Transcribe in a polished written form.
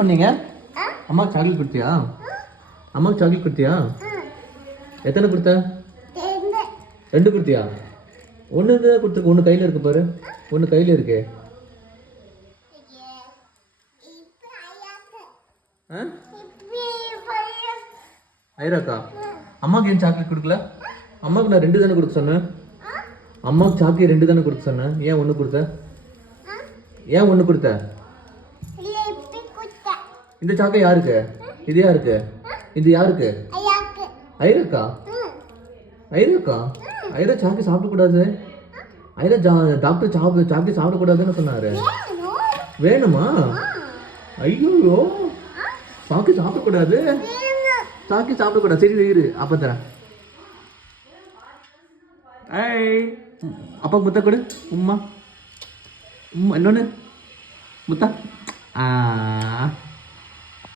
பண்ணீங்க? அம்மாக்கு சாக்லேட் கொடுத்தியா? அம்மாக்கு சாக்லேட் கொடுத்தியா? எத்தனை கொடுத்த? 2 கொடுத்தியா? ஒன்று தான் கொடுத்துருக்கு. ஒன்று கையில் இருக்கு பாரு. ஒன்று கையில் இருக்கு. ஐராக்கா, அம்மாக்கு ஏன் சாக்லேட் கொடுக்கல? அம்மாவுக்கு நான் 2 தானே கொடுக்க சொன்னேன். அம்மாவுக்கு சாக்லேட் 2 தானே கொடுக்க சொன்னேன். ஏன் 1 கொடுத்த? ஏன் 1 கொடுத்த? இந்த சாக்கை யாருக்கு? இது யாருக்கு? இது யாருக்கு? ஐராக்கா. ஐராக்கா, ஐரா சாக்கி சாப்பிடக்கூடாது. ஐரா டாக்டர் சாக்கி சாப்பிடக்கூடாதுன்னு சொன்னாரு. வேணுமா? ஐயோ, சாக்கி சாப்பிடக்கூடாது. சாக்கி சாப்பிடக்கூடாது. சரி இரு, அப்ப தரேன். அப்பா முத்தா கொடு. உம்மா உம்மா இன்னொன்னு முத்தா.